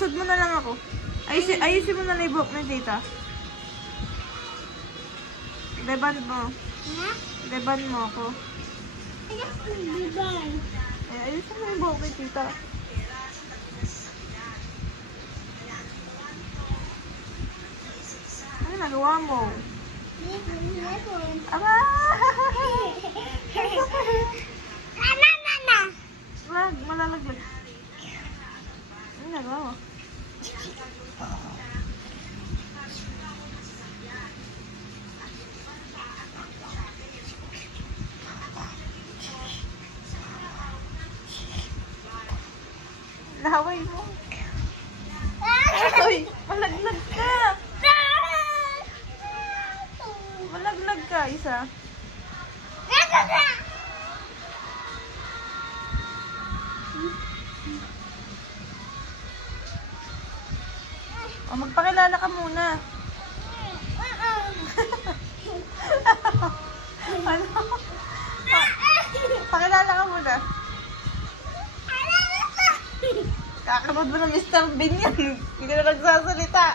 Susod mo na lang ako. Ayusin mo na lang yung buhok na tita. Leban mo. Ha? Leban mo ako. Bibay. Ayusin mo yung buhok na tita. Ano nagawa mo? Aba! Lag, malalaglag. Ano nagawa mo? Laway mo. Uy, malaglag ka. Malaglag ka, isa. O, magpakilala ka muna. Ano? Pakilala ka muna. Kakabad mo na Mr. Bean yan. Hindi ka na nagsasalita.